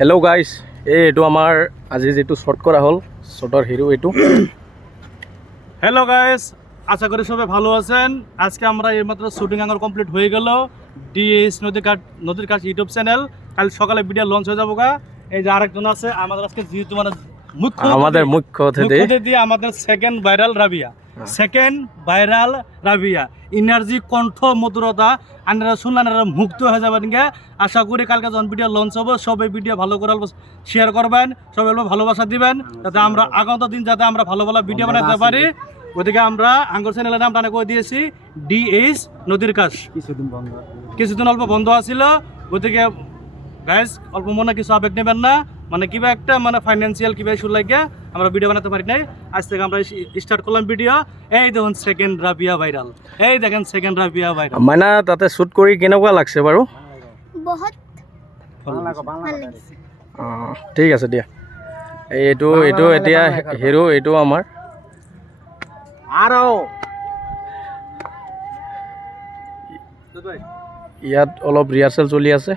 Hello' guys, এইটো আমাৰ আজি যেটো শ্বৰ্ট কৰা হ'ল, শ্বৰ্টৰ হিৰো এইটো। হ্যালো গাইস, আশা করি সবাই ভালো আছেন। আজকে আমরা এইমাত্র শুটিং আঙর কমপ্লিট হয়ে গেল। ডিএস নদীর কাছ ইউটিউব চ্যানেল কাল সকালে ভিডিও লঞ্চ হয়ে যাবো গা। এই যে আরেকজন আছে আমাদের আজকে যেহেতু মানে মুখ্য অতিথি আমাদের সেকেন্ড ভাইরাল রাবিয়া এনার্জি কণ্ঠ মধুরতা আপনারা শুনলেন মুক্ত হয়ে যাবেন গে। আশা করি কালকে যখন ভিডিও লঞ্চ হবো সবাই ভিডিও ভালো করে শেয়ার করবেন, সবাই ভালোবাসা দিবেন যাতে আমরা আগত দিন যাতে আমরা ভালো ভালো ভিডিও বানাতে পারি। ওইদিকে আমরা আঙ্গুর চ্যানেলের নাম টানে করে দিয়েছি ডিএস নদীর কাছ। কিছুদিন অল্প বন্ধ আছিল, ওইদিকে গাইজ অল্প মনে কিছু আবেগ নেবেন না, মানে কিবা একটা মানে ফাইন্যান্সিয়াল কিবা ইস্যু লাগে আমরা ভিডিও বানাতে পারি নাই। আজ থেকে আমরা স্টার্ট করলাম ভিডিও। এই দেখুন সেকেন্ড রাবিয়া ভাইরাল, এই দেখেন সেকেন্ড রাবিয়া ভাইরাল। মানে তাতে শ্বুট কৰি কেনেকুৱা লাগছে বাৰু? বহুত ভাল লাগিছে। ঠিক আছে দিয়া। এইটো এতিয়া হিৰো, এইটো আমাৰ ইয়াত অলপ ৰিহাৰ্চেল চলি আছে।